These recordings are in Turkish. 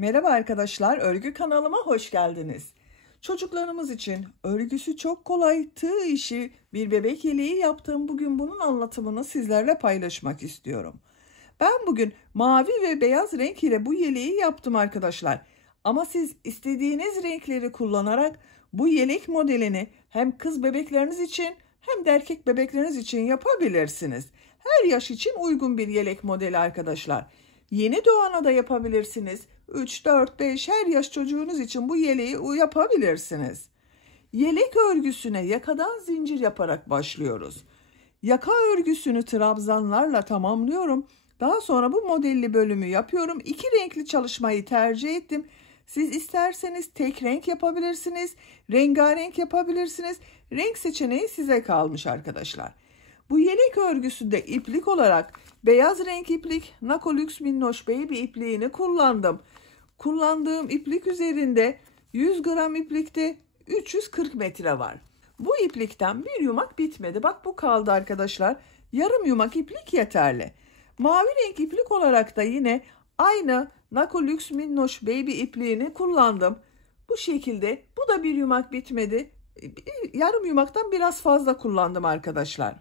Merhaba arkadaşlar, örgü kanalıma hoş geldiniz. Çocuklarımız için örgüsü çok kolay tığ işi bir bebek yeleği yaptığım bugün bunun anlatımını sizlerle paylaşmak istiyorum. Ben bugün mavi ve beyaz renk ile bu yeleği yaptım arkadaşlar. Ama siz istediğiniz renkleri kullanarak bu yelek modelini hem kız bebekleriniz için hem de erkek bebekleriniz için yapabilirsiniz. Her yaş için uygun bir yelek modeli arkadaşlar. Yeni doğana da yapabilirsiniz. 3, 4, 5 her yaş çocuğunuz için bu yeleği yapabilirsiniz. Yelek örgüsüne yakadan zincir yaparak başlıyoruz. Yaka örgüsünü trabzanlarla tamamlıyorum. Daha sonra bu modelli bölümü yapıyorum. İki renkli çalışmayı tercih ettim. Siz isterseniz tek renk yapabilirsiniz, rengarenk yapabilirsiniz. Renk seçeneği size kalmış arkadaşlar. Bu yelek örgüsünde iplik olarak beyaz renk iplik Nakolux Minnoş Baby ipliğini kullandım. Kullandığım iplik üzerinde 100 gram iplikte 340 metre var. Bu iplikten bir yumak bitmedi. Bak bu kaldı arkadaşlar. Yarım yumak iplik yeterli. Mavi renk iplik olarak da yine aynı Nakolux Minnoş Baby ipliğini kullandım. Bu şekilde bu da bir yumak bitmedi. Yarım yumaktan biraz fazla kullandım arkadaşlar.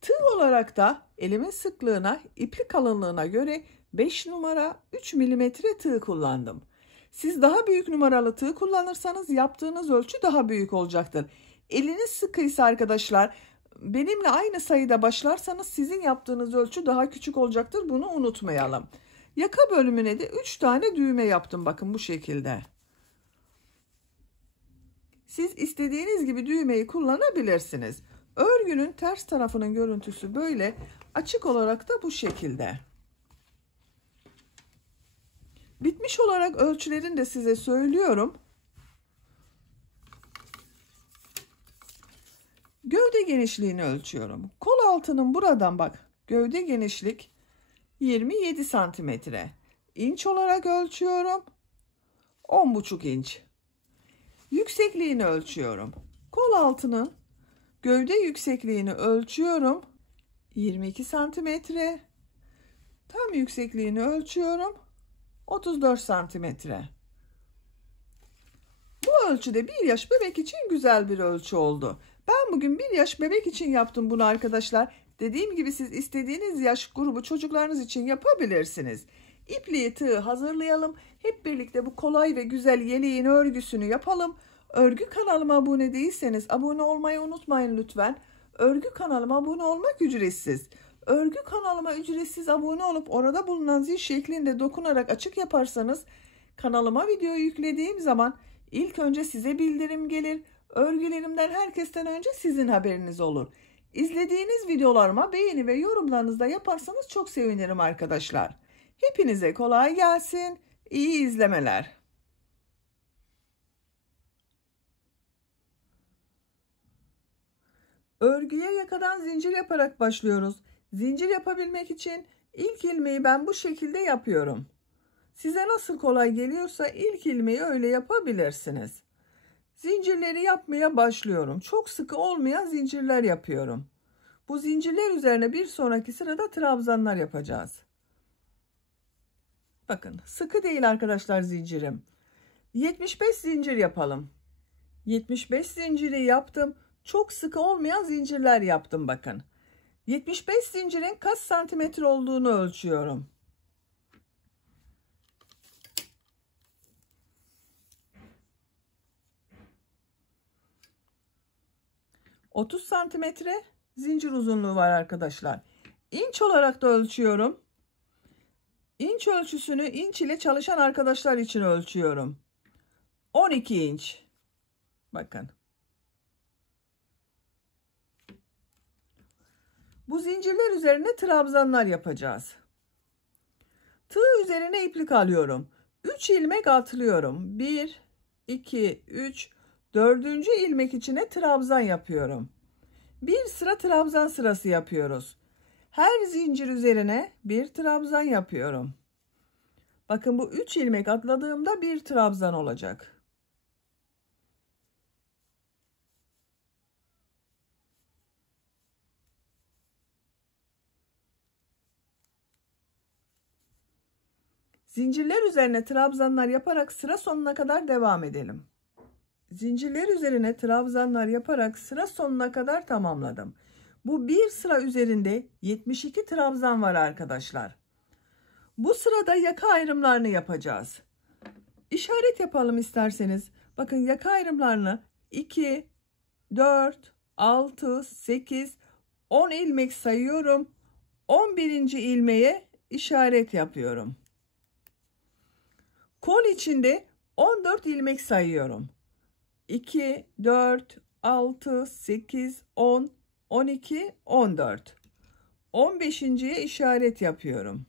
Tığ olarak da elimin sıklığına, iplik kalınlığına göre 5 numara 3 milimetre tığ kullandım. Siz daha büyük numaralı tığ kullanırsanız yaptığınız ölçü daha büyük olacaktır. Eliniz sıkıysa arkadaşlar benimle aynı sayıda başlarsanız sizin yaptığınız ölçü daha küçük olacaktır. Bunu unutmayalım. Yaka bölümüne de 3 tane düğme yaptım bakın bu şekilde. Siz istediğiniz gibi düğmeyi kullanabilirsiniz. Örgünün ters tarafının görüntüsü böyle. Açık olarak da bu şekilde. Bitmiş olarak ölçülerini de size söylüyorum. Gövde genişliğini ölçüyorum. Kol altının buradan bak. Gövde genişlik 27 santimetre. İnç olarak ölçüyorum. 10,5 inç. Yüksekliğini ölçüyorum. Kol altının gövde yüksekliğini ölçüyorum. 22 santimetre. Tam yüksekliğini ölçüyorum. 34 santimetre. Bu ölçüde 1 yaş bebek için güzel bir ölçü oldu. Ben bugün 1 yaş bebek için yaptım bunu arkadaşlar. Dediğim gibi siz istediğiniz yaş grubu çocuklarınız için yapabilirsiniz. İpliği tığı hazırlayalım. Hep birlikte bu kolay ve güzel yeleğin örgüsünü yapalım. Örgü kanalıma abone değilseniz abone olmayı unutmayın lütfen. Örgü kanalıma abone olmak ücretsiz. Örgü kanalıma ücretsiz abone olup orada bulunan zil şeklinde dokunarak açık yaparsanız kanalıma video yüklediğim zaman ilk önce size bildirim gelir. Örgülerimden herkesten önce sizin haberiniz olur. İzlediğiniz videolarıma beğeni ve yorumlarınızı da yaparsanız çok sevinirim arkadaşlar. Hepinize kolay gelsin. İyi izlemeler. Örgüye yakadan zincir yaparak başlıyoruz. Zincir yapabilmek için ilk ilmeği ben bu şekilde yapıyorum. Size nasıl kolay geliyorsa ilk ilmeği öyle yapabilirsiniz. Zincirleri yapmaya başlıyorum. Çok sıkı olmayan zincirler yapıyorum. Bu zincirler üzerine bir sonraki sırada trabzanlar yapacağız. Bakın sıkı değil arkadaşlar zincirim. 75 zincir yapalım. 75 zinciri yaptım. Çok sıkı olmayan zincirler yaptım bakın. 75 zincirin kaç santimetre olduğunu ölçüyorum. 30 santimetre zincir uzunluğu var arkadaşlar. İnç olarak da ölçüyorum. İnç ölçüsünü inç ile çalışan arkadaşlar için ölçüyorum. 12 inç. Bakın. Bu zincirler üzerine trabzanlar yapacağız. Tığ üzerine iplik alıyorum. 3 ilmek atlıyorum. 1, 2, 3, 4. ilmek içine trabzan yapıyorum. Bir sıra trabzan sırası yapıyoruz. Her zincir üzerine bir trabzan yapıyorum. Bakın bu 3 ilmek atladığımda bir trabzan olacak. Zincirler üzerine trabzanlar yaparak sıra sonuna kadar devam edelim. Zincirler üzerine trabzanlar yaparak sıra sonuna kadar tamamladım. Bu bir sıra üzerinde 72 trabzan var arkadaşlar. Bu sırada yaka ayrımlarını yapacağız. İşaret yapalım isterseniz. Bakın yaka ayrımlarını 2, 4, 6, 8, 10 ilmek sayıyorum. 11. ilmeğe işaret yapıyorum. Kol içinde 14 ilmek sayıyorum. 2, 4, 6, 8, 10, 12, 14. 15.'ye işaret yapıyorum.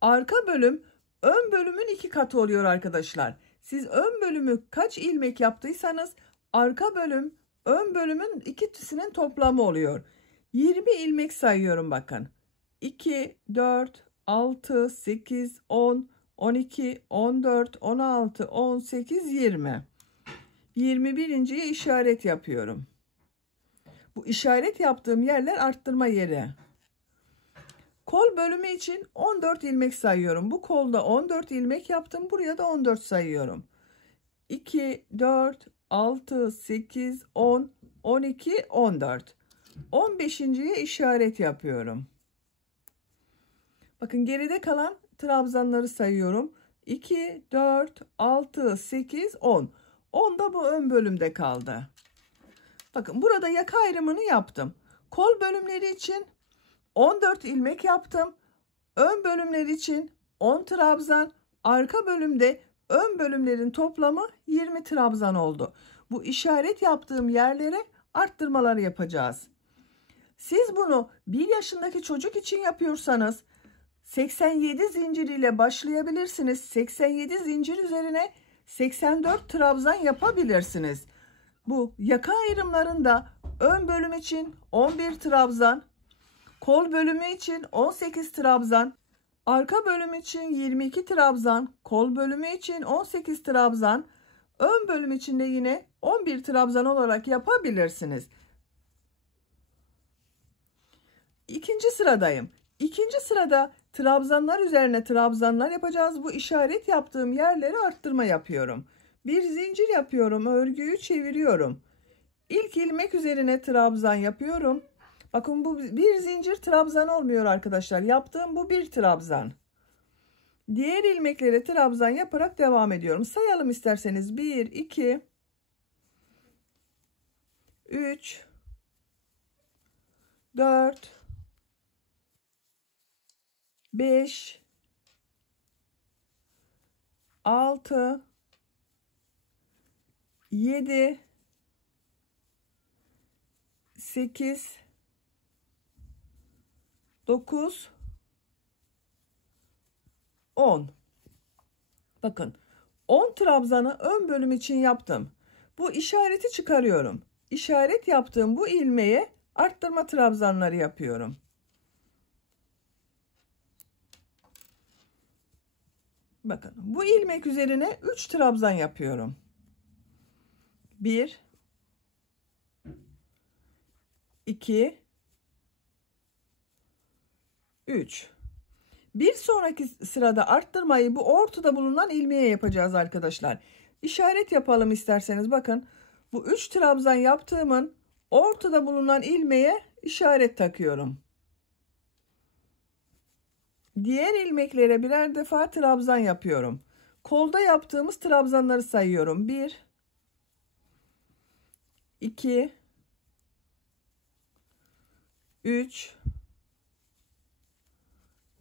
Arka bölüm ön bölümün 2 katı oluyor arkadaşlar. Siz ön bölümü kaç ilmek yaptıysanız arka bölüm ön bölümün ikisinin toplamı oluyor. 20 ilmek sayıyorum bakın. 2, 4, 6, 8, 10, 12, 14, 16, 18, 20. 21.'ye işaret yapıyorum. Bu işaret yaptığım yerler arttırma yeri. Kol bölümü için 14 ilmek sayıyorum. Bu kolda 14 ilmek yaptım. Buraya da 14 sayıyorum. 2, 4, 6, 8, 10, 12, 14. 15.'ye işaret yapıyorum. Bakın geride kalan trabzanları sayıyorum. 2, 4, 6, 8, 10. 10 da bu ön bölümde kaldı. Bakın burada yaka ayrımını yaptım. Kol bölümleri için 14 ilmek yaptım. Ön bölümler için 10 trabzan. Arka bölümde ön bölümlerin toplamı 20 trabzan oldu. Bu işaret yaptığım yerlere arttırmaları yapacağız. Siz bunu 1 yaşındaki çocuk için yapıyorsanız 87 zincir ile başlayabilirsiniz. 87 zincir üzerine 84 trabzan yapabilirsiniz. Bu yaka ayrımlarında ön bölüm için 11 trabzan, kol bölümü için 18 trabzan, arka bölüm için 22 trabzan, kol bölümü için 18 trabzan, ön bölüm için de yine 11 trabzan olarak yapabilirsiniz. İkinci sıradayım. İkinci sırada trabzanlar üzerine trabzanlar yapacağız. Bu işaret yaptığım yerlere arttırma yapıyorum. Bir zincir yapıyorum, örgüyü çeviriyorum. İlk ilmek üzerine trabzan yapıyorum. Bakın bu bir zincir trabzan olmuyor arkadaşlar. Yaptığım bu bir trabzan. Diğer ilmeklere trabzan yaparak devam ediyorum. Sayalım isterseniz. 1, 2, 3, 4, 5, 6, 7, 8, 9, 10. Bakın 10 trabzanı ön bölüm için yaptım. Bu işareti çıkarıyorum. İşaret yaptığım bu ilmeğe arttırma trabzanları yapıyorum. Bakın bu ilmek üzerine 3 trabzan yapıyorum. 1, 2, 3. Bir sonraki sırada arttırmayı bu ortada bulunan ilmeğe yapacağız arkadaşlar. İşaret yapalım isterseniz. Bakın bu 3 trabzan yaptığımın ortada bulunan ilmeğe işaret takıyorum. Diğer ilmeklere birer defa trabzan yapıyorum. Kolda yaptığımız trabzanları sayıyorum. 1, 2, 3,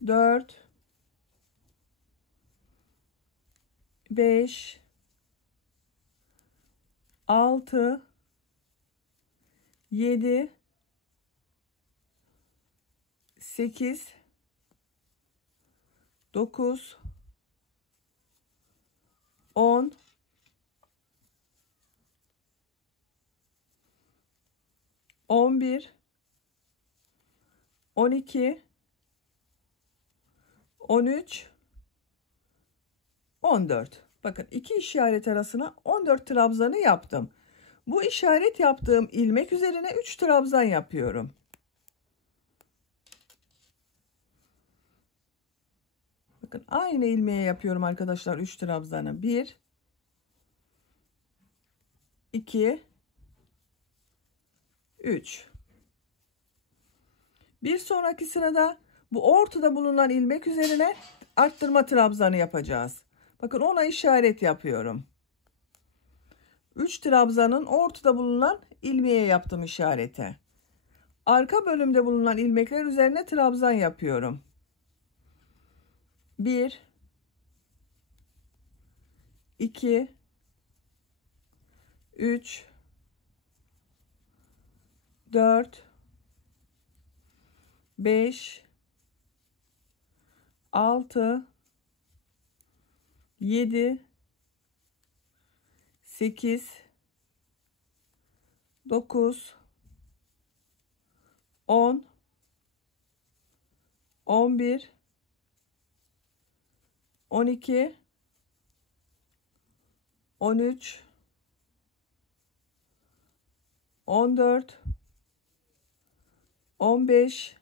4, 5, 6, 7, 8, 9, 10, 11, 12, 13, 14. Bakın iki işaret arasına 14 trabzanı yaptım. Bu işaret yaptığım ilmek üzerine 3 trabzan yapıyorum. Bakın aynı ilmeğe yapıyorum arkadaşlar 3 trabzanı. 1 2 3. Bir sonraki sırada bu ortada bulunan ilmek üzerine arttırma trabzanı yapacağız. Bakın ona işaret yapıyorum. 3 trabzanın ortada bulunan ilmeğe yaptım işareti. Arka bölümde bulunan ilmekler üzerine trabzan yapıyorum. 1 2 3 4 5 6 7 8 9 10 11 12 13 14 15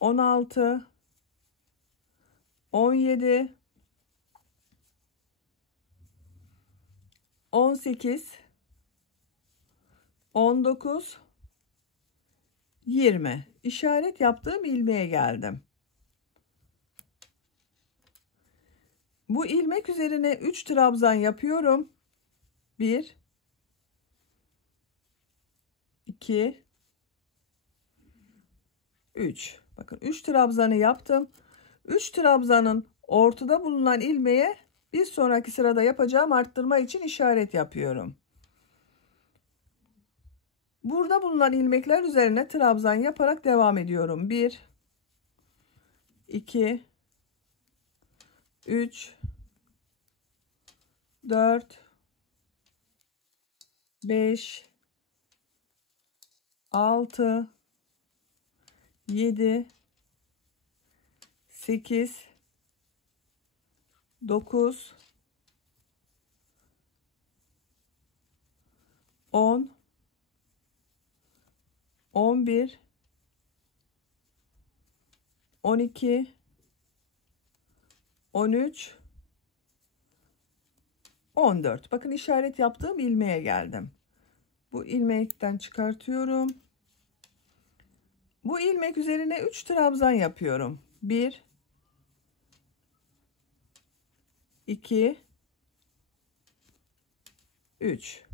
16 17 18 19 20. İşaret yaptığım ilmeğe geldim. Bu ilmek üzerine 3 trabzan yapıyorum. 1 2 3. Bakın 3 trabzanı yaptım. 3 trabzanın ortada bulunan ilmeğe bir sonraki sırada yapacağım arttırma için işaret yapıyorum. Burada bulunan ilmekler üzerine trabzan yaparak devam ediyorum. 1 2 3 4 5 6 7 8 9 10 11 12 13 14. Bakın işaret yaptığım ilmeğe geldim. Bu ilmekten çıkartıyorum. Bu ilmek üzerine 3 trabzan yapıyorum. 1 2 3.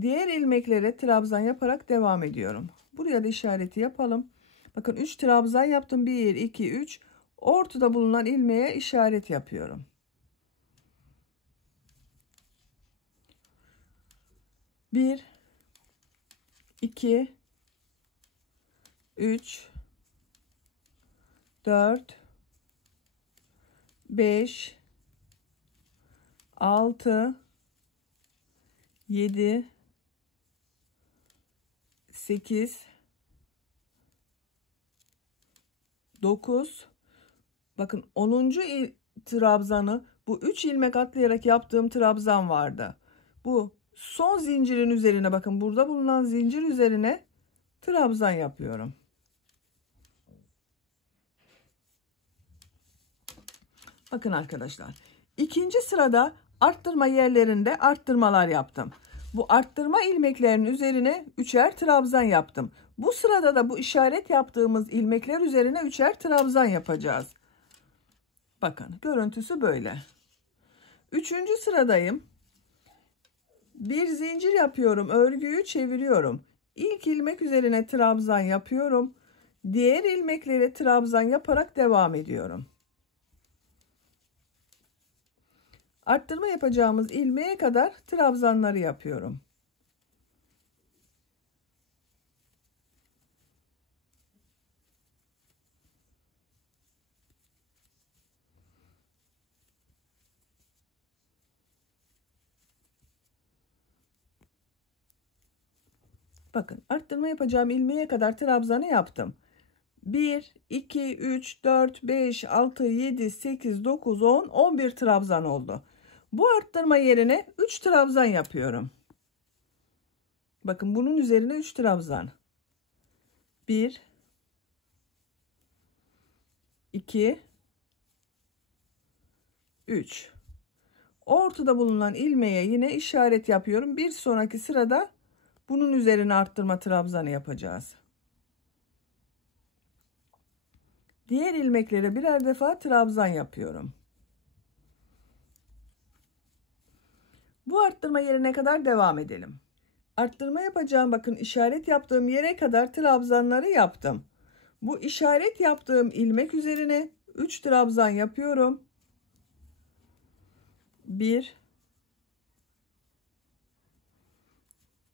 Diğer ilmeklere trabzan yaparak devam ediyorum. Buraya da işareti yapalım. Bakın 3 trabzan yaptım. 1 2 3. Ortada bulunan ilmeğe işaret yapıyorum. 1 2 3 4 5 6 7 8 9. Bakın 10. trabzanı bu 3 ilmek atlayarak yaptığım trabzan vardı. Bu son zincirin üzerine, bakın burada bulunan zincir üzerine trabzan yapıyorum. Bakın arkadaşlar, ikinci sırada arttırma yerlerinde arttırmalar yaptım. Bu arttırma ilmeklerinin üzerine 3'er trabzan yaptım. Bu sırada da bu işaret yaptığımız ilmekler üzerine 3'er trabzan yapacağız. Bakın görüntüsü böyle. Üçüncü sıradayım. Bir zincir yapıyorum, örgüyü çeviriyorum. İlk ilmek üzerine trabzan yapıyorum. Diğer ilmeklere trabzan yaparak devam ediyorum. Arttırma yapacağımız ilmeğe kadar trabzanları yapıyorum. Bakın arttırma yapacağım ilmeğe kadar trabzanı yaptım. 1 2 3 4 5 6 7 8 9 10 11 trabzan oldu. Bu arttırma yerine 3 trabzan yapıyorum. Bakın bunun üzerine 3 trabzan. 1 2, 3. Ortada bulunan ilmeğe yine işaret yapıyorum. Bir sonraki sırada bunun üzerine arttırma trabzanı yapacağız. Diğer ilmeklere birer defa trabzan yapıyorum. Bu arttırma yerine kadar devam edelim. Arttırma yapacağım, bakın işaret yaptığım yere kadar trabzanları yaptım. Bu işaret yaptığım ilmek üzerine 3 trabzan yapıyorum. 1,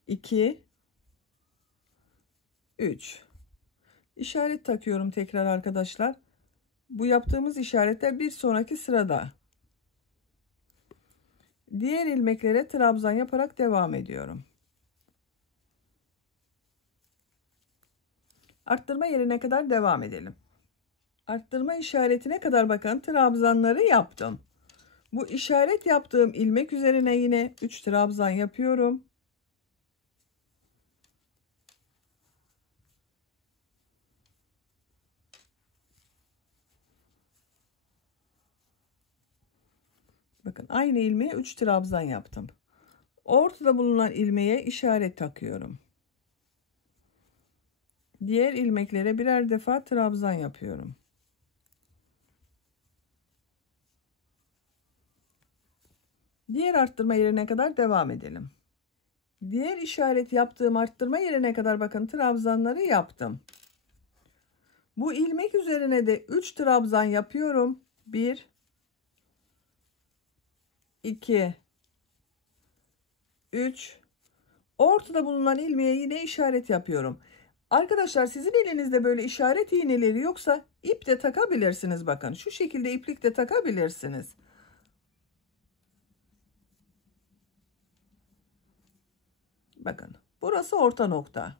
2, 3. İşaret takıyorum tekrar arkadaşlar. Bu yaptığımız işaretler bir sonraki sırada. Diğer ilmeklere trabzan yaparak devam ediyorum. Arttırma yerine kadar devam edelim. Arttırma işaretine kadar bakın trabzanları yaptım. Bu işaret yaptığım ilmek üzerine yine 3 trabzan yapıyorum. Bakın aynı ilmeğe 3 trabzan yaptım. Ortada bulunan ilmeğe işaret takıyorum. Diğer ilmeklere birer defa trabzan yapıyorum. Diğer arttırma yerine kadar devam edelim. Diğer işaret yaptığım arttırma yerine kadar bakın trabzanları yaptım. Bu ilmek üzerine de 3 trabzan yapıyorum. 1, 2, 3. Ortada bulunan ilmeğe yine işaret yapıyorum. Arkadaşlar sizin elinizde böyle işaret iğneleri yoksa ip de takabilirsiniz. Bakın şu şekilde iplik de takabilirsiniz. Bakın burası orta nokta.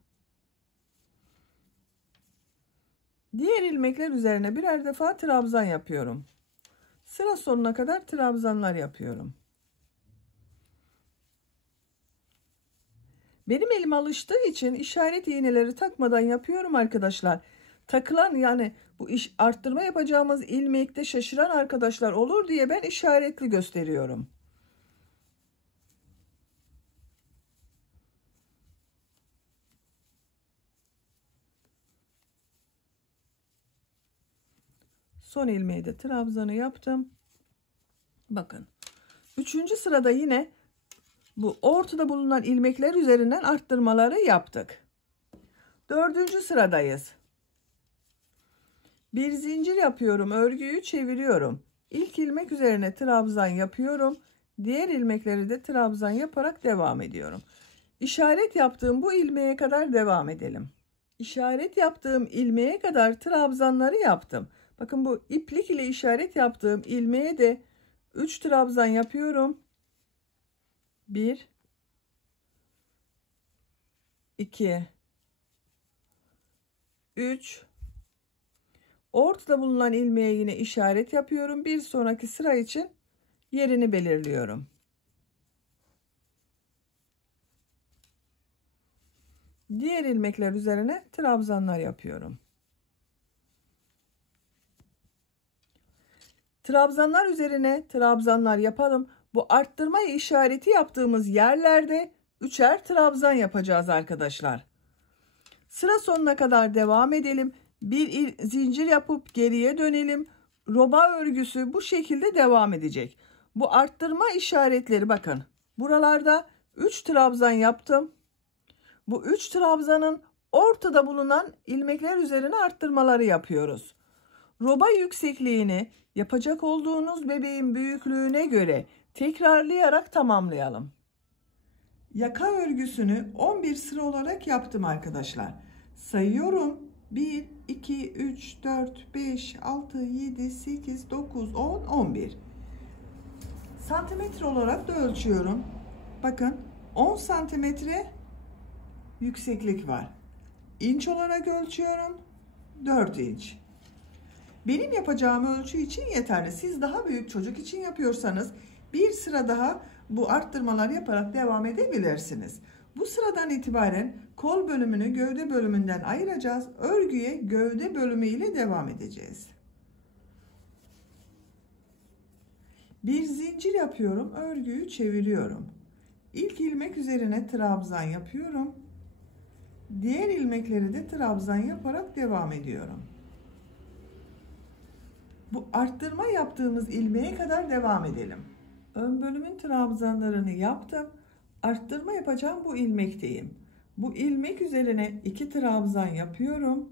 Diğer ilmekler üzerine birer defa trabzan yapıyorum. Sıra sonuna kadar trabzanlar yapıyorum. Benim elim alıştığı için işaret iğneleri takmadan yapıyorum arkadaşlar. Takılan, yani bu iş arttırma yapacağımız ilmekte şaşıran arkadaşlar olur diye ben işaretli gösteriyorum. Son ilmeği de trabzanı yaptım. Bakın 3. sırada yine bu ortada bulunan ilmekler üzerinden arttırmaları yaptık. 4. sıradayız. Bir zincir yapıyorum, örgüyü çeviriyorum. İlk ilmek üzerine trabzan yapıyorum. Diğer ilmekleri de trabzan yaparak devam ediyorum. İşaret yaptığım bu ilmeğe kadar devam edelim. İşaret yaptığım ilmeğe kadar trabzanları yaptım. Bakın bu iplik ile işaret yaptığım ilmeğe de 3 trabzan yapıyorum. 1, 2, 3. Ortada bulunan ilmeğe yine işaret yapıyorum. Bir sonraki sıra için yerini belirliyorum. Diğer ilmekler üzerine trabzanlar yapıyorum. Trabzanlar üzerine trabzanlar yapalım. Bu arttırma işareti yaptığımız yerlerde 3'er trabzan yapacağız arkadaşlar. Sıra sonuna kadar devam edelim. Bir zincir yapıp geriye dönelim. Roba örgüsü bu şekilde devam edecek. Bu arttırma işaretleri bakın. Buralarda 3 trabzan yaptım. Bu 3 trabzanın ortada bulunan ilmekler üzerine arttırmaları yapıyoruz. Roba yüksekliğini yapacak olduğunuz bebeğin büyüklüğüne göre tekrarlayarak tamamlayalım. Yaka örgüsünü 11 sıra olarak yaptım arkadaşlar. Sayıyorum. 1, 2, 3, 4, 5, 6, 7, 8, 9, 10, 11. Santimetre olarak da ölçüyorum. Bakın 10 santimetre yükseklik var. İnç olarak ölçüyorum. 4 inç. Benim yapacağım ölçü için yeterli. Siz daha büyük çocuk için yapıyorsanız bir sıra daha bu arttırmalar yaparak devam edebilirsiniz. Bu sıradan itibaren kol bölümünü gövde bölümünden ayıracağız. Örgüye gövde bölümü ile devam edeceğiz. Bir zincir yapıyorum, örgüyü çeviriyorum. İlk ilmek üzerine trabzan yapıyorum. Diğer ilmekleri de trabzan yaparak devam ediyorum. Bu arttırma yaptığımız ilmeğe kadar devam edelim. Ön bölümün trabzanlarını yaptım. Arttırma yapacağım bu ilmekteyim. Bu ilmek üzerine 2 trabzan yapıyorum.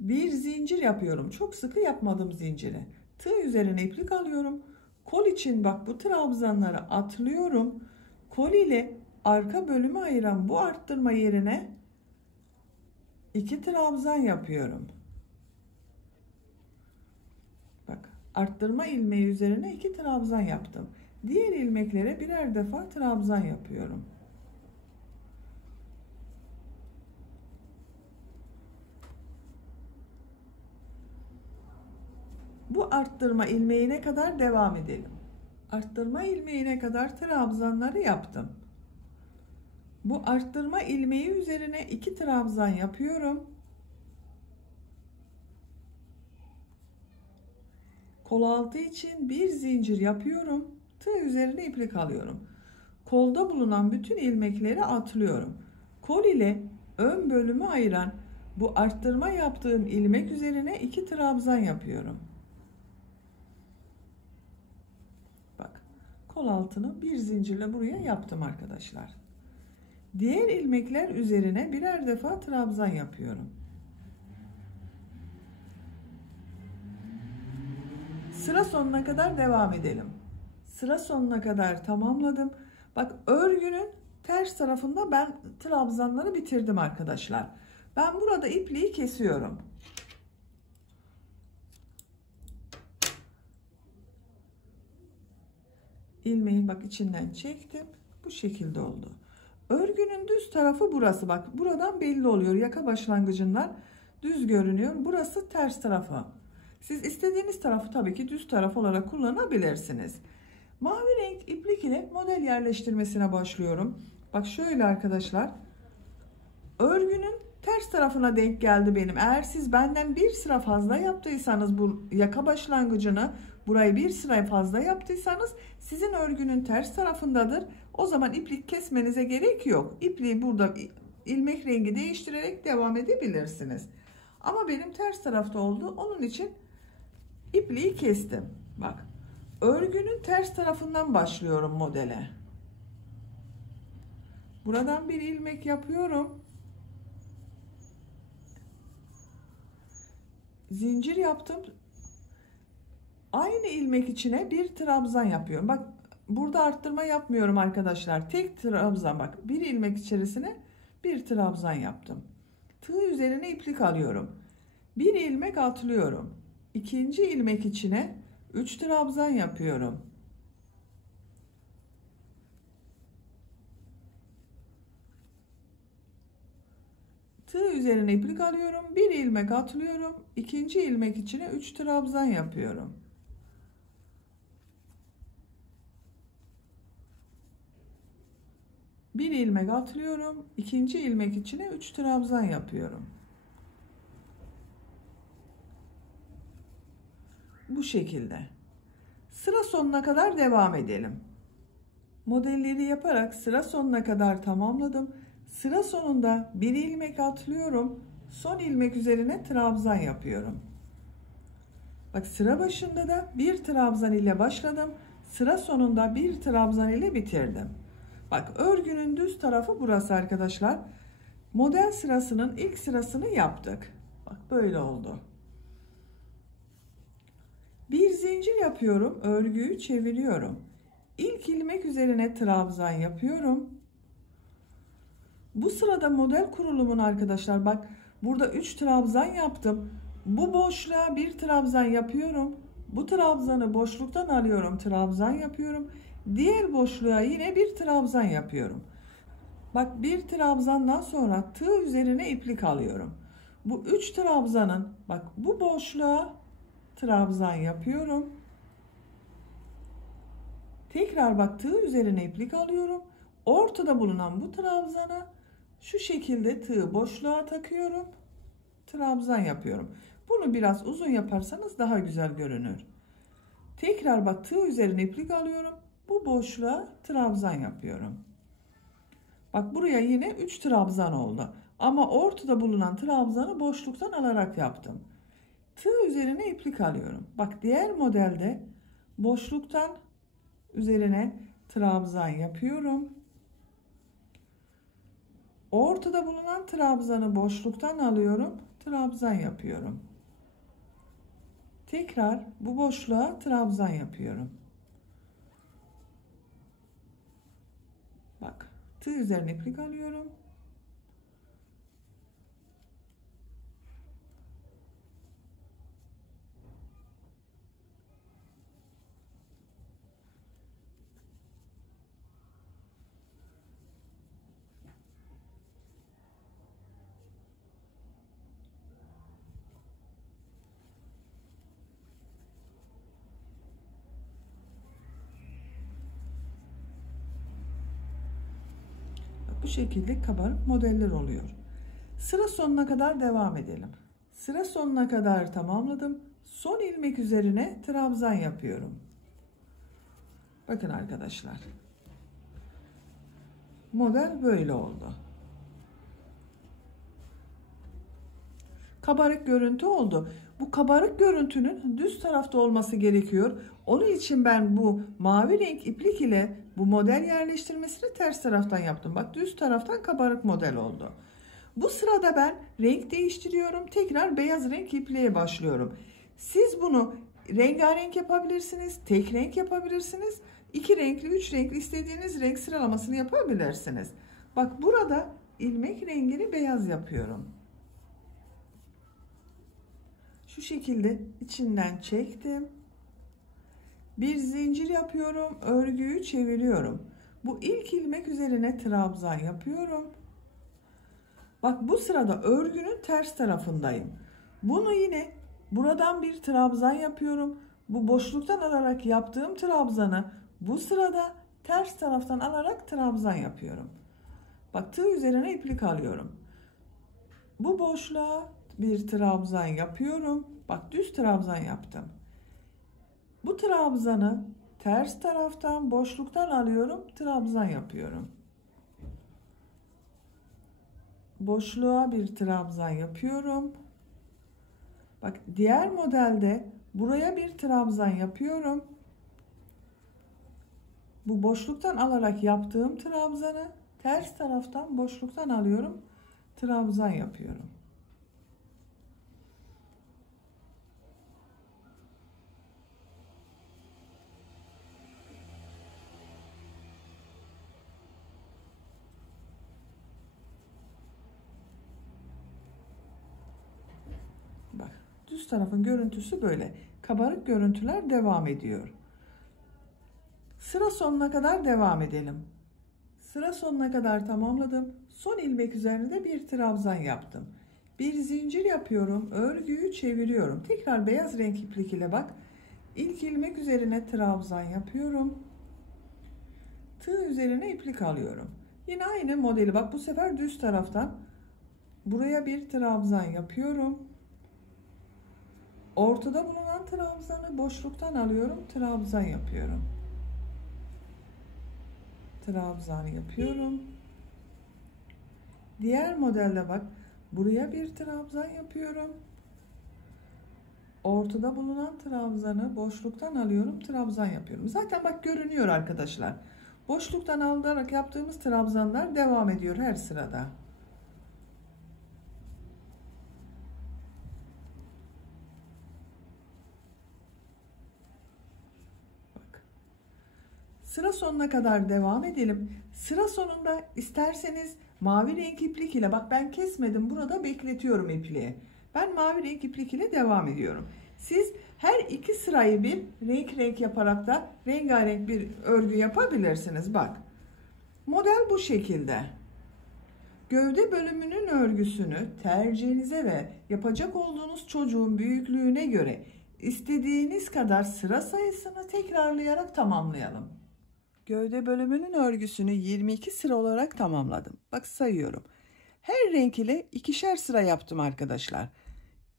Bir zincir yapıyorum. Çok sıkı yapmadım zinciri. Tığ üzerine iplik alıyorum. Kol için bak bu trabzanları atlıyorum. Kol ile arka bölümü ayıran bu arttırma yerine 2 trabzan yapıyorum. Bak, arttırma ilmeği üzerine 2 trabzan yaptım. Diğer ilmeklere birer defa trabzan yapıyorum. Bu arttırma ilmeğine kadar devam edelim. Arttırma ilmeğine kadar trabzanları yaptım. Bu arttırma ilmeği üzerine 2 trabzan yapıyorum. Kol altı için bir zincir yapıyorum. Tığ üzerine iplik alıyorum. Kolda bulunan bütün ilmekleri atlıyorum. Kol ile ön bölümü ayıran bu arttırma yaptığım ilmek üzerine 2 trabzan yapıyorum. Bak, kol altını bir zincirle buraya yaptım arkadaşlar. Diğer ilmekler üzerine birer defa trabzan yapıyorum. Sıra sonuna kadar devam edelim. Sıra sonuna kadar tamamladım. Bak, örgünün ters tarafında ben trabzanları bitirdim arkadaşlar. Ben burada ipliği kesiyorum. İlmeği bak içinden çektim. Bu şekilde oldu. Örgünün düz tarafı burası. Bak, buradan belli oluyor. Yaka başlangıcından düz görünüyor. Burası ters tarafı. Siz istediğiniz tarafı tabii ki düz taraf olarak kullanabilirsiniz. Mavi renk iplik ile model yerleştirmesine başlıyorum. Bak şöyle arkadaşlar. Örgünün ters tarafına denk geldi benim. Eğer siz benden bir sıra fazla yaptıysanız, bu yaka başlangıcını burayı bir sıra fazla yaptıysanız sizin örgünün ters tarafındadır. O zaman iplik kesmenize gerek yok. İpliği burada ilmek rengi değiştirerek devam edebilirsiniz. Ama benim ters tarafta oldu. Onun için ipliği kestim. Bak, örgünün ters tarafından başlıyorum modele. Buradan bir ilmek yapıyorum. Zincir yaptım. Aynı ilmek içine bir trabzan yapıyorum. Bak, burada arttırma yapmıyorum arkadaşlar. Tek trabzan, bak, bir ilmek içerisine bir trabzan yaptım. Tığ üzerine iplik alıyorum. Bir ilmek atlıyorum. İkinci ilmek içine 3 trabzan yapıyorum. Tığ üzerine iplik alıyorum. Bir ilmek atlıyorum. İkinci ilmek içine 3 trabzan yapıyorum. Bir ilmek atlıyorum. İkinci ilmek içine 3 trabzan yapıyorum. Bu şekilde. Sıra sonuna kadar devam edelim. Modelleri yaparak sıra sonuna kadar tamamladım. Sıra sonunda bir ilmek atlıyorum. Son ilmek üzerine trabzan yapıyorum. Bak, sıra başında da bir trabzan ile başladım. Sıra sonunda bir trabzan ile bitirdim. Bak, örgünün düz tarafı burası arkadaşlar. Model sırasının ilk sırasını yaptık. Bak, böyle oldu. Bir zincir yapıyorum. Örgüyü çeviriyorum. İlk ilmek üzerine trabzan yapıyorum. Bu sırada model kurulumun arkadaşlar, bak, burada 3 trabzan yaptım. Bu boşluğa bir trabzan yapıyorum. Bu trabzanı boşluktan alıyorum, trabzan yapıyorum. Diğer boşluğa yine bir trabzan yapıyorum. Bak, bir trabzandan sonra tığ üzerine iplik alıyorum. Bu 3 trabzanın, bak, bu boşluğa trabzan yapıyorum. Tekrar bak, tığ üzerine iplik alıyorum. Ortada bulunan bu trabzana şu şekilde tığ boşluğa takıyorum. Trabzan yapıyorum. Bunu biraz uzun yaparsanız daha güzel görünür. Tekrar bak tığ üzerine iplik alıyorum. Bu boşluğa trabzan yapıyorum. Bak buraya yine 3 trabzan oldu. Ama ortada bulunan trabzanı boşluktan alarak yaptım. Tığ üzerine iplik alıyorum. Bak diğer modelde boşluktan üzerine trabzan yapıyorum. Ortada bulunan trabzanı boşluktan alıyorum. Trabzan yapıyorum. Tekrar bu boşluğa trabzan yapıyorum. Bak tığ üzerine iplik alıyorum. Bu şekilde kabarık modeller oluyor. Sıra sonuna kadar devam edelim. Sıra sonuna kadar tamamladım. Son ilmek üzerine trabzan yapıyorum. Bakın arkadaşlar. Model böyle oldu. Kabarık görüntü oldu. Bu kabarık görüntünün düz tarafta olması gerekiyor. Onun için ben bu mavi renk iplik ile bu model yerleştirmesini ters taraftan yaptım. Bak düz taraftan kabarık model oldu. Bu sırada ben renk değiştiriyorum. Tekrar beyaz renk ipliğe başlıyorum. Siz bunu rengarenk yapabilirsiniz. Tek renk yapabilirsiniz. 2 renkli, 3 renkli istediğiniz renk sıralamasını yapabilirsiniz. Bak burada ilmek rengini beyaz yapıyorum. Şu şekilde içinden çektim. Bir zincir yapıyorum. Örgüyü çeviriyorum. Bu ilk ilmek üzerine trabzan yapıyorum. Bak bu sırada örgünün ters tarafındayım. Bunu yine buradan bir trabzan yapıyorum. Bu boşluktan alarak yaptığım trabzanı bu sırada ters taraftan alarak trabzan yapıyorum. Bak tığ üzerine iplik alıyorum. Bu boşluğa bir trabzan yapıyorum. Bak düz trabzan yaptım. Bu trabzanı ters taraftan boşluktan alıyorum. Trabzan yapıyorum. Boşluğa bir trabzan yapıyorum. Bak diğer modelde buraya bir trabzan yapıyorum. Bu boşluktan alarak yaptığım trabzanı ters taraftan boşluktan alıyorum. Trabzan yapıyorum. Bak düz tarafın görüntüsü böyle. Kabarık görüntüler devam ediyor. Sıra sonuna kadar devam edelim. Sıra sonuna kadar tamamladım. Son ilmek üzerinde bir trabzan yaptım. Bir zincir yapıyorum. Örgüyü çeviriyorum. Tekrar beyaz renk iplik ile bak. İlk ilmek üzerine trabzan yapıyorum. Tığ üzerine iplik alıyorum. Yine aynı modeli bak bu sefer düz taraftan buraya bir trabzan yapıyorum. Ortada bulunan trabzanı boşluktan alıyorum. Trabzan yapıyorum. Trabzan yapıyorum. Diğer modelde bak buraya bir trabzan yapıyorum. Ortada bulunan trabzanı boşluktan alıyorum. Trabzan yapıyorum. Zaten bak görünüyor arkadaşlar. Boşluktan alarak yaptığımız trabzanlar devam ediyor her sırada. Bak. Sıra sonuna kadar devam edelim. Sıra sonunda isterseniz mavi renk iplik ile bak ben kesmedim. Burada bekletiyorum ipliği. Ben mavi renk iplik ile devam ediyorum. Siz her iki sırayı bir renk yaparak da rengarenk bir örgü yapabilirsiniz. Bak. Model bu şekilde. Gövde bölümünün örgüsünü tercihinize ve yapacak olduğunuz çocuğun büyüklüğüne göre istediğiniz kadar sıra sayısını tekrarlayarak tamamlayalım. Gövde bölümünün örgüsünü 22 sıra olarak tamamladım. Bak sayıyorum. Her renk ile ikişer sıra yaptım arkadaşlar.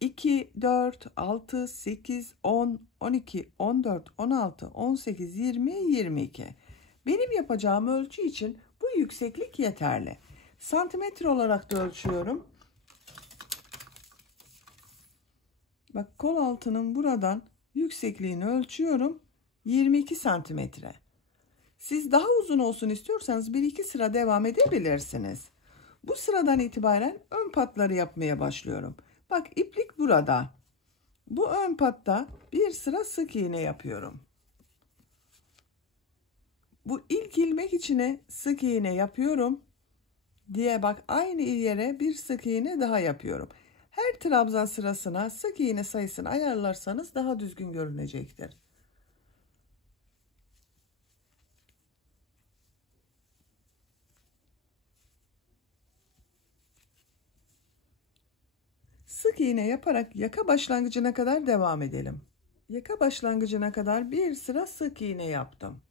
2, 4, 6, 8, 10, 12, 14, 16, 18, 20, 22. Benim yapacağım ölçü için bu yükseklik yeterli. Santimetre olarak da ölçüyorum. Bak, kol altının buradan yüksekliğini ölçüyorum. 22 santimetre. Siz daha uzun olsun istiyorsanız 1-2 sıra devam edebilirsiniz. Bu sıradan itibaren ön patları yapmaya başlıyorum. Bak, iplik burada. Bu ön patta bir sıra sık iğne yapıyorum. Bu ilk ilmek içine sık iğne yapıyorum. Bak, aynı yere bir sık iğne daha yapıyorum. Her trabzan sırasına sık iğne sayısını ayarlarsanız daha düzgün görünecektir. Sık iğne yaparak yaka başlangıcına kadar devam edelim. Yaka başlangıcına kadar bir sıra sık iğne yaptım.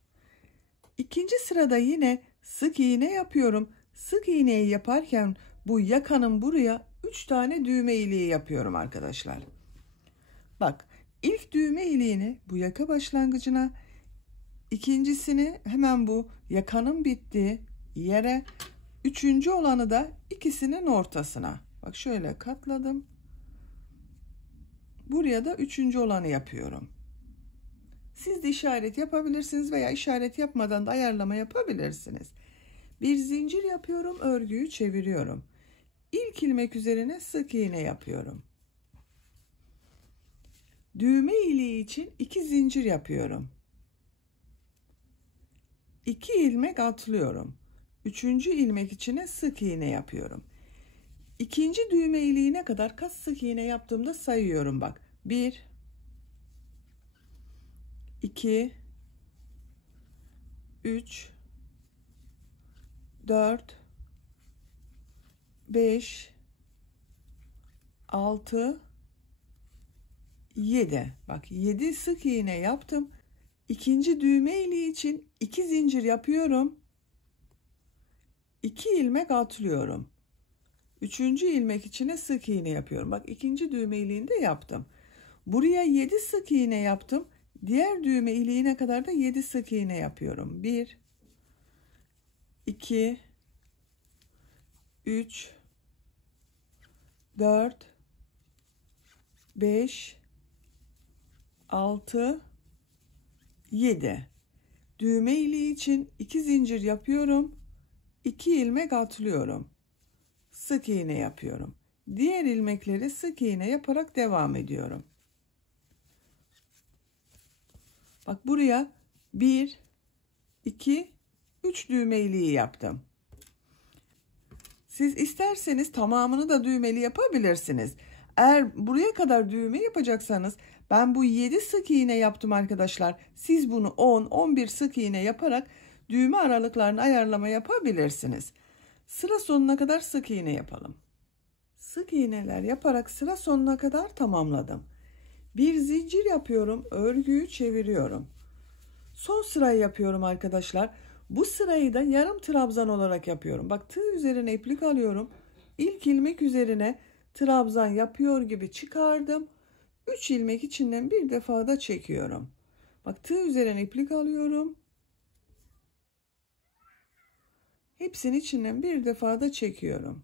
İkinci sırada yine sık iğne yapıyorum. Sık iğneyi yaparken bu yakanın buraya 3 tane düğme iliği yapıyorum arkadaşlar. Bak, ilk düğme iliğini bu yaka başlangıcına, ikincisini hemen bu yakanın bittiği yere, üçüncü olanı da ikisinin ortasına. Bak, şöyle katladım. Buraya da üçüncü olanı yapıyorum. Siz de işaret yapabilirsiniz veya işaret yapmadan da ayarlama yapabilirsiniz. Bir zincir yapıyorum, örgüyü çeviriyorum. İlk ilmek üzerine sık iğne yapıyorum. Düğme iliği için 2 zincir yapıyorum. 2 ilmek atlıyorum. Üçüncü ilmek içine sık iğne yapıyorum. İkinci düğme iliğine kadar kaç sık iğne yaptığımda sayıyorum bak. 1, 2, 3, 4, 5, 6, 7. Bak, 7 sık iğne yaptım. İkinci düğme iliği için 2 zincir yapıyorum. 2 ilmek atlıyorum. Üçüncü ilmek içine sık iğne yapıyorum. Bak, ikinci düğme iliğini de yaptım. Buraya 7 sık iğne yaptım. Diğer düğme iliğine kadar da 7 sık iğne yapıyorum. 1, 2, 3, 4, 5, 6, 7. Düğme iliği için 2 zincir yapıyorum. 2 ilmek atlıyorum. Sık iğne yapıyorum. Diğer ilmekleri sık iğne yaparak devam ediyorum. Bak, buraya 1, 2, 3 düğme iliği yaptım. Siz isterseniz tamamını da düğmeli yapabilirsiniz. Eğer buraya kadar düğme yapacaksanız, ben bu 7 sık iğne yaptım arkadaşlar. Siz bunu 10, 11 sık iğne yaparak düğme aralıklarını ayarlama yapabilirsiniz. Sıra sonuna kadar sık iğne yapalım. Sık iğneler yaparak sıra sonuna kadar tamamladım. Bir zincir yapıyorum, örgüyü çeviriyorum. Son sırayı yapıyorum arkadaşlar. Bu sırayı da yarım trabzan olarak yapıyorum. Bak, tığ üzerine iplik alıyorum. İlk ilmek üzerine trabzan yapıyor gibi çıkardım. 3 ilmek içinden bir defa da çekiyorum. Bak, tığ üzerine iplik alıyorum. Hepsinin içinden bir defa da çekiyorum.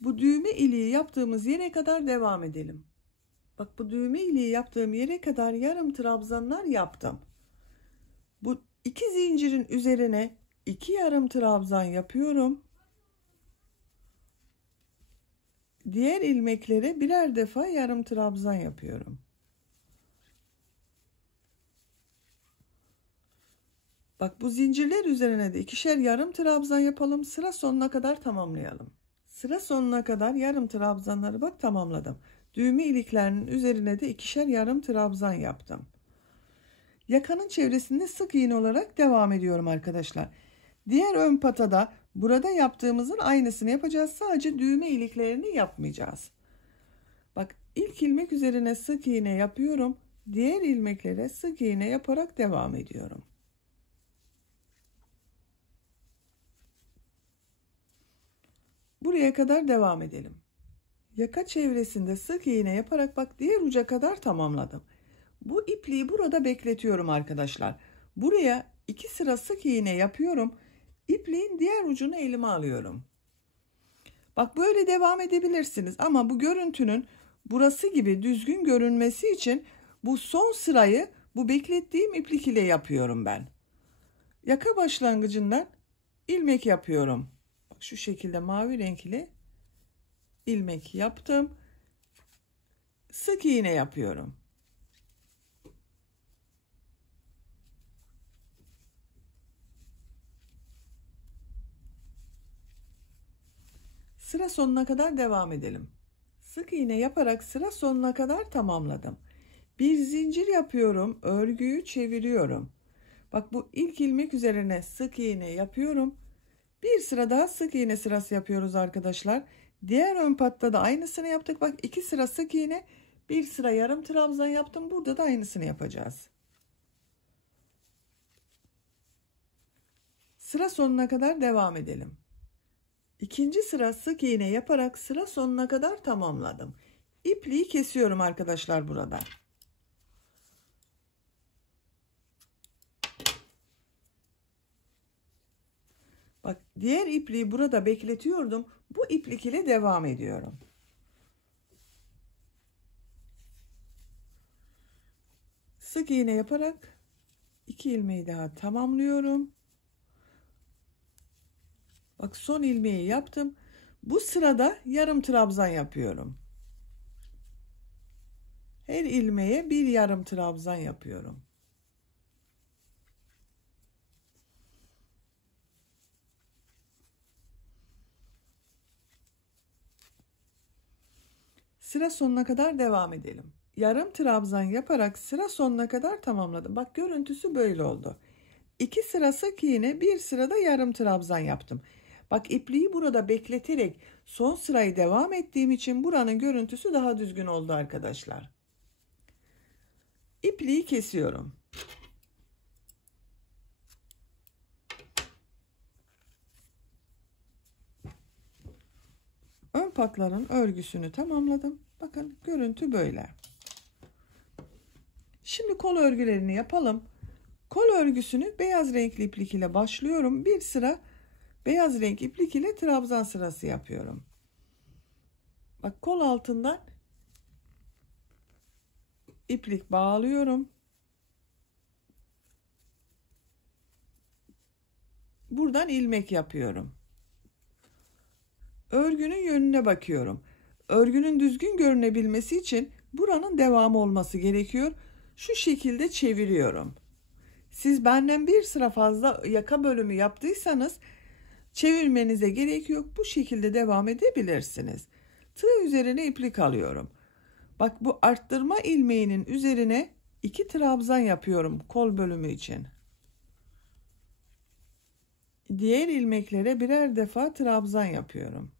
Bu düğme iliği yaptığımız yere kadar devam edelim. Bak, bu düğme iliği yaptığım yere kadar yarım trabzanlar yaptım. Bu 2 zincirin üzerine 2 yarım trabzan yapıyorum. Diğer ilmeklere birer defa yarım trabzan yapıyorum. Bak, bu zincirler üzerine de ikişer yarım trabzan yapalım. Sıra sonuna kadar tamamlayalım. Sıra sonuna kadar yarım trabzanları bak tamamladım. Düğme iliklerinin üzerine de ikişer yarım trabzan yaptım. Yakanın çevresinde sık iğne olarak devam ediyorum arkadaşlar. Diğer ön patada burada yaptığımızın aynısını yapacağız. Sadece düğme iliklerini yapmayacağız. Bak, ilk ilmek üzerine sık iğne yapıyorum. Diğer ilmeklere sık iğne yaparak devam ediyorum. Buraya kadar devam edelim. Yaka çevresinde sık iğne yaparak bak diğer uca kadar tamamladım. Bu ipliği burada bekletiyorum arkadaşlar. Buraya 2 sıra sık iğne yapıyorum. İpliğin diğer ucunu elime alıyorum. Bak böyle devam edebilirsiniz ama bu görüntünün burası gibi düzgün görünmesi için bu son sırayı bu beklettiğim iplik ile yapıyorum ben. Yaka başlangıcından ilmek yapıyorum. Bak şu şekilde mavi renk ile ilmek yaptım. Sık iğne yapıyorum. Sıra sonuna kadar devam edelim. Sık iğne yaparak sıra sonuna kadar tamamladım. Bir zincir yapıyorum, örgüyü çeviriyorum. Bak bu ilk ilmek üzerine sık iğne yapıyorum. Bir sıra daha sık iğne sırası yapıyoruz arkadaşlar. Diğer ön patta da aynısını yaptık. Bak 2 sıra sık iğne, bir sıra yarım trabzan yaptım. Burada da aynısını yapacağız. Sıra sonuna kadar devam edelim. İkinci sıra sık iğne yaparak sıra sonuna kadar tamamladım. İpliği kesiyorum arkadaşlar burada. Bak diğer ipliği burada bekletiyordum. Bu iplik ile devam ediyorum. Sık iğne yaparak 2 ilmeği daha tamamlıyorum. Bak son ilmeği yaptım. Bu sırada yarım trabzan yapıyorum. Her ilmeğe bir yarım trabzan yapıyorum. Sıra sonuna kadar devam edelim. Yarım trabzan yaparak sıra sonuna kadar tamamladım. Bak görüntüsü böyle oldu. 2 sıra sık iğne, bir sırada yarım trabzan yaptım. Bak ipliği burada bekleterek son sırayı devam ettiğim için buranın görüntüsü daha düzgün oldu arkadaşlar. İpliği kesiyorum. Ön patların örgüsünü tamamladım. Bakın görüntü böyle. Şimdi kol örgülerini yapalım. Kol örgüsünü beyaz renkli iplik ile başlıyorum. Bir sıra beyaz renk iplik ile trabzan sırası yapıyorum. Bak kol altından iplik bağlıyorum. Buradan ilmek yapıyorum. Örgünün yönüne bakıyorum. Örgünün düzgün görünebilmesi için buranın devamı olması gerekiyor. Şu şekilde çeviriyorum. Siz benden bir sıra fazla yaka bölümü yaptıysanız çevirmenize gerek yok. Bu şekilde devam edebilirsiniz. Tığ üzerine iplik alıyorum. Bak bu arttırma ilmeğinin üzerine 2 trabzan yapıyorum kol bölümü için. Diğer ilmeklere birer defa trabzan yapıyorum.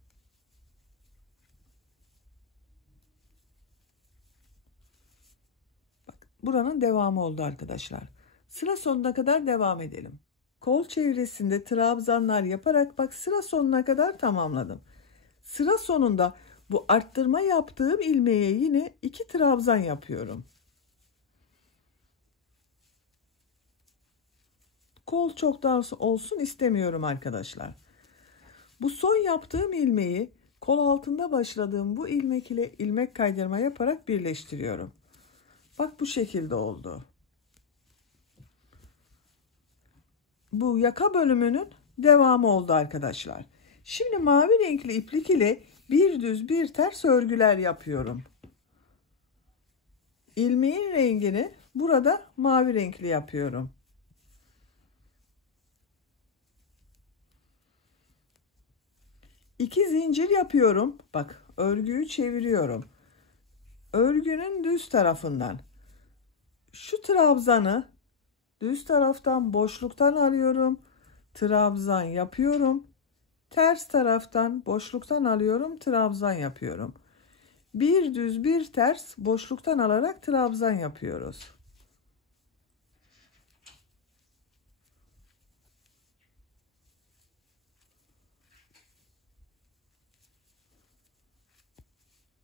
Bak buranın devamı oldu arkadaşlar. Sıra sonuna kadar devam edelim. Kol çevresinde trabzanlar yaparak bak sıra sonuna kadar tamamladım. Sıra sonunda bu arttırma yaptığım ilmeğe yine 2 trabzan yapıyorum. Kol çok dar olsun istemiyorum arkadaşlar. Bu son yaptığım ilmeği kol altında başladığım bu ilmek ile ilmek kaydırma yaparak birleştiriyorum. Bak bu şekilde oldu. Bu yaka bölümünün devamı oldu arkadaşlar. Şimdi mavi renkli iplik ile bir düz bir ters örgüler yapıyorum. İlmeğin rengini burada mavi renkli yapıyorum. İki zincir yapıyorum. Bak örgüyü çeviriyorum. Örgünün düz tarafından şu trabzanı düz taraftan boşluktan alıyorum. Trabzan yapıyorum. Ters taraftan boşluktan alıyorum. Trabzan yapıyorum. Bir düz bir ters boşluktan alarak trabzan yapıyoruz.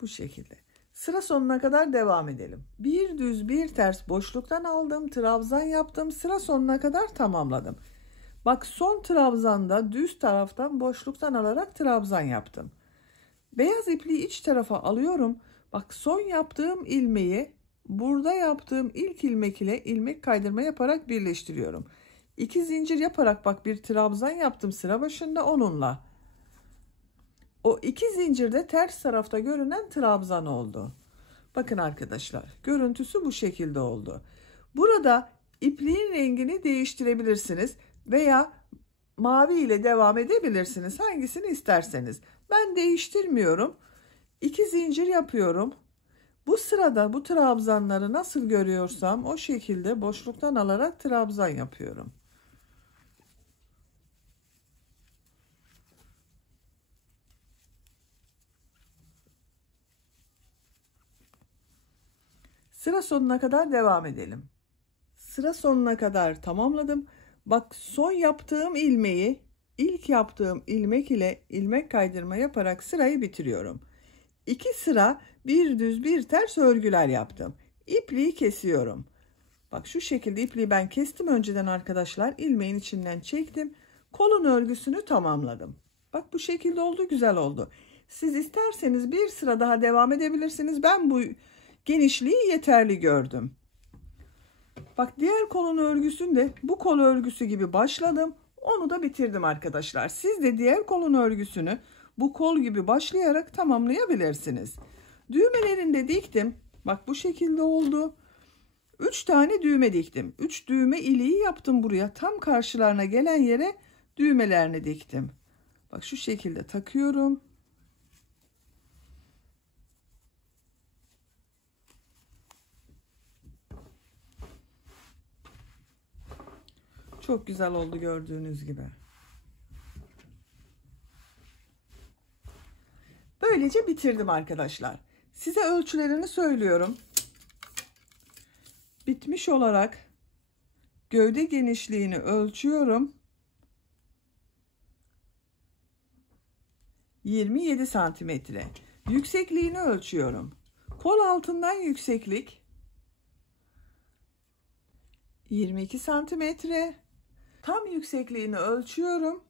Bu şekilde. Sıra sonuna kadar devam edelim. Bir düz bir ters boşluktan aldım, trabzan yaptım, sıra sonuna kadar tamamladım. Bak son trabzanda düz taraftan boşluktan alarak trabzan yaptım. Beyaz ipliği iç tarafa alıyorum. Bak son yaptığım ilmeği burada yaptığım ilk ilmek ile ilmek kaydırma yaparak birleştiriyorum. 2 zincir yaparak bak bir trabzan yaptım sıra başında onunla. O 2 zincirde ters tarafta görünen trabzan oldu. Bakın arkadaşlar, görüntüsü bu şekilde oldu. Burada ipliğin rengini değiştirebilirsiniz veya mavi ile devam edebilirsiniz. Hangisini isterseniz. Ben değiştirmiyorum. 2 zincir yapıyorum. Bu sırada bu trabzanları nasıl görüyorsam o şekilde boşluktan alarak trabzan yapıyorum. Sıra sonuna kadar devam edelim. Sıra sonuna kadar tamamladım. Bak son yaptığım ilmeği ilk yaptığım ilmek ile ilmek kaydırma yaparak sırayı bitiriyorum. 2 sıra bir düz bir ters örgüler yaptım. İpliği kesiyorum. Bak şu şekilde ipliği ben kestim önceden arkadaşlar. İlmeğin içinden çektim. Kolun örgüsünü tamamladım. Bak bu şekilde oldu, güzel oldu. Siz isterseniz bir sıra daha devam edebilirsiniz. Ben bu genişliği yeterli gördüm. Bak diğer kolun örgüsünde bu kol örgüsü gibi başladım. Onu da bitirdim arkadaşlar. Siz de diğer kolun örgüsünü bu kol gibi başlayarak tamamlayabilirsiniz. Düğmelerini de diktim. Bak bu şekilde oldu. 3 tane düğme diktim. 3 düğme iliği yaptım buraya. Tam karşılarına gelen yere düğmelerini diktim. Bak şu şekilde takıyorum. Çok güzel oldu gördüğünüz gibi. Böylece bitirdim arkadaşlar. Size ölçülerini söylüyorum. Bitmiş olarak gövde genişliğini ölçüyorum. 27 santimetre. Yüksekliğini ölçüyorum. Kol altından yükseklik 22 santimetre. Tam yüksekliğini ölçüyorum.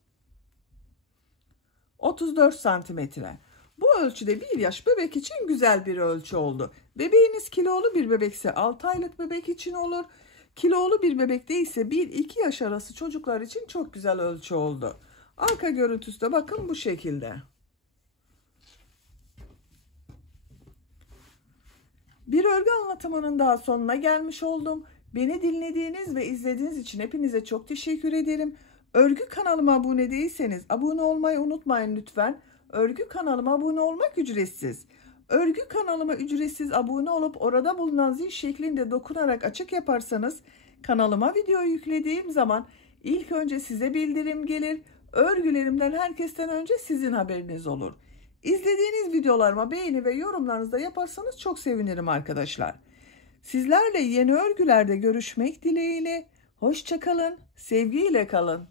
34 santimetre. Bu ölçüde 1 yaş bebek için güzel bir ölçü oldu. Bebeğiniz kilolu bir bebekse 6 aylık bebek için olur. Kilolu bir bebek değilse 1-2 yaş arası çocuklar için çok güzel ölçü oldu. Arka görüntüsü de bakın bu şekilde. Bir örgü anlatımının daha sonuna gelmiş oldum. Beni dinlediğiniz ve izlediğiniz için hepinize çok teşekkür ederim. Örgü kanalıma abone değilseniz abone olmayı unutmayın lütfen. Örgü kanalıma abone olmak ücretsiz. Örgü kanalıma ücretsiz abone olup orada bulunan zil şeklinde dokunarak açık yaparsanız kanalıma video yüklediğim zaman ilk önce size bildirim gelir. Örgülerimden herkesten önce sizin haberiniz olur. İzlediğiniz videolarıma beğeni ve yorumlarınızı da yaparsanız çok sevinirim arkadaşlar. Sizlerle yeni örgülerde görüşmek dileğiyle. Hoşça kalın, sevgiyle kalın.